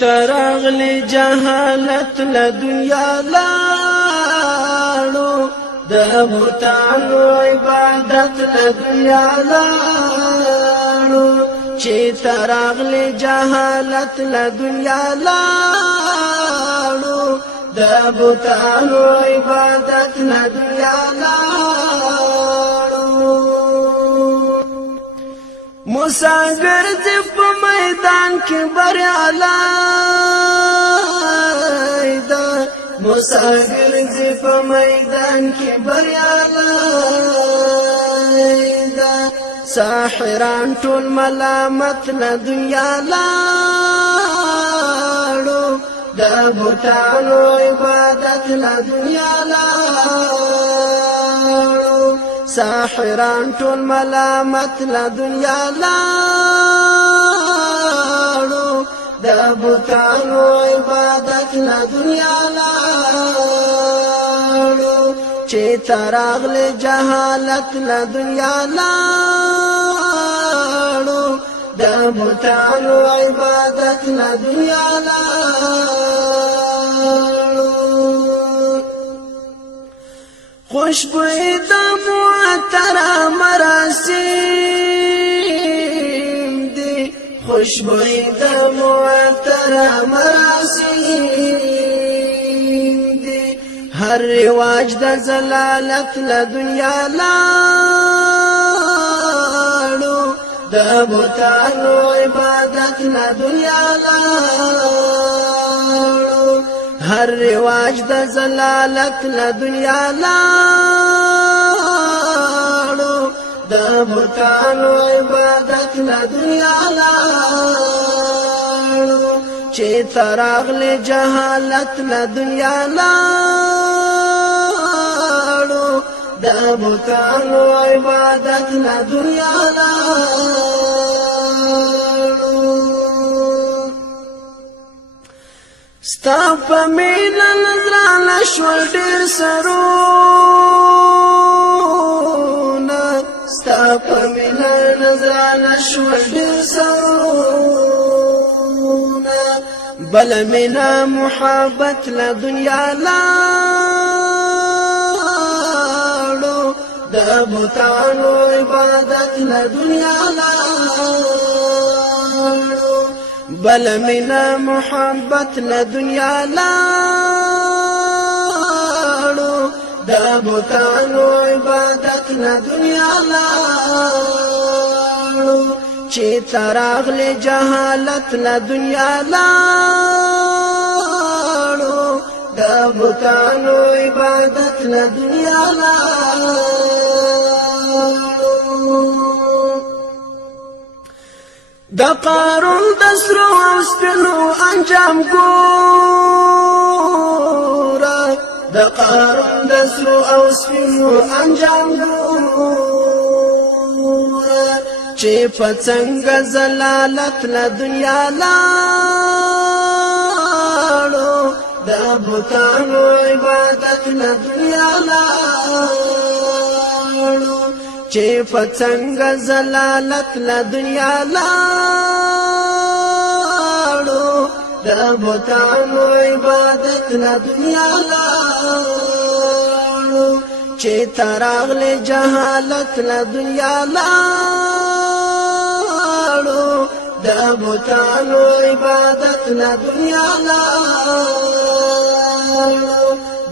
ترغلی جهالت له دنیا لاړو د بوتانو عبادت له دنیا لاړو چې ترغلی جهالت له دنیا لاړو د بوتانو عبادت له دنیا لاړو مسافر دې په میدان کې بریالی ده مسافر دې په میدان کې بریالی ده ساحران ټول ملامت له دنیا لاړو د بوتانو عبادت له دنیا لاړو ساحران ټول ملامت له دنیا لاړو د بوتانو عبادت له دنیا لاړو چې ترغلی جهالت له دنیا لاړو د بوتانو عبادت له دنیا لاړو خوشبوئی د معطر مراسم دی خوشبوئی د معطر مراسم دی هر رواج د زلالت له دنیا لاړو د بوتانو عبادت له دنیا لاړو هر رواج د زلالت له دنیا لاړو د بوتانو عبادت له دنیا لاړو چې ترغلی جهالت له دنیا لاړو د بوتانو عبادت له دنیا لاړو ستا په مینه نظرانه شول ډېر سرونه ستا په مینه نظرانه شول ډېر سرونه بله مینه محبت له دنیا لاړو د بوتانو عبادت له دنیا لاړو بل منا محبت له دنیا لاړو د بوتانو عبادت له دنیا لاړو چې ترغلی جهالت له دنیا لاړو د بوتانو عبادت له دنیا لاړو د قارون د سرو او سپینو انجام ګوره د قارون د سرو او سپینو انجام ګوره چې په څنګه زلالت له دنیا لاړو د بوتانو عبادت له دنیا لاړو چې په څنګه زلالت له دنیا لاړو د بوتانو عبادت له دنیا لاړو چې ترغلی جهالت له دنیا لاړو د بوتانو عبادت له دنیا لاړو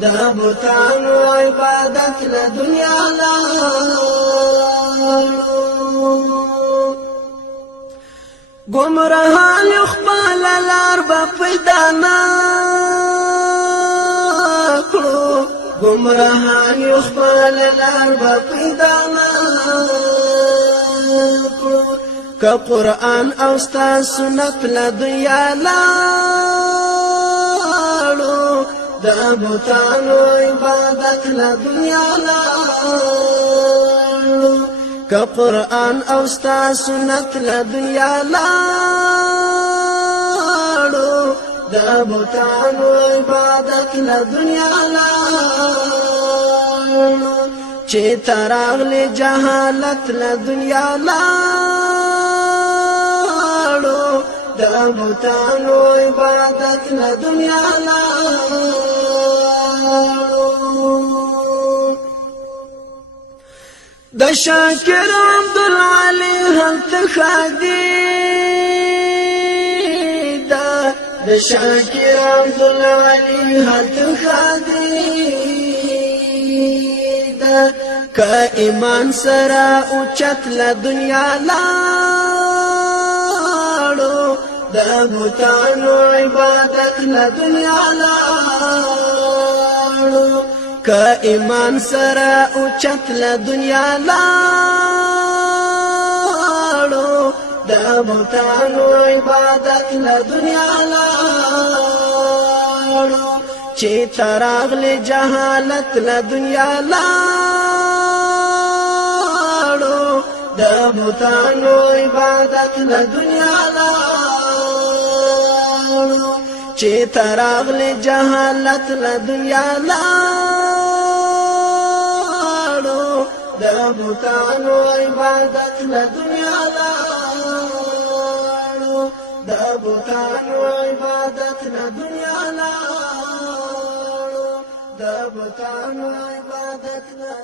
د بوتانو عبادت له دنیا لاړو گمراهان خپل لار به پیدا نه کړو گمراهان خپل لار به پیدا نه کړو که قرآن او ستا سنت له دنیا لاړو د بوتانو عبادت له دنیا لاړو که قرآن او ستا سنت له دنیا لاړو د بوتانو عبادت له دنیا لاړو چې ترغلی جهالت له دنیا لاړو د بوتانو عبادت عبادت له دنیا لاړو د شاکر عبدالعلی هلت خادي د شاکر عبدالعلی هلت خادي که ایمان سره اوچت له دنیا لاړو د بوتانو عبادت له دنیا لاړو که ایمان سره اوچت له دنیا لاړو د بوتانو عبادت له دنیا لاړو چې تراغلی جهالت له دنیا لاړو د بوتانو عبادت له دنیا لاړو چې تراغلی جهالت له دنیا لاړو د بوتانو عبادت له دنیا لاړو د بوتانو عبادت له دنیا لاړو د بوتانو عبادت له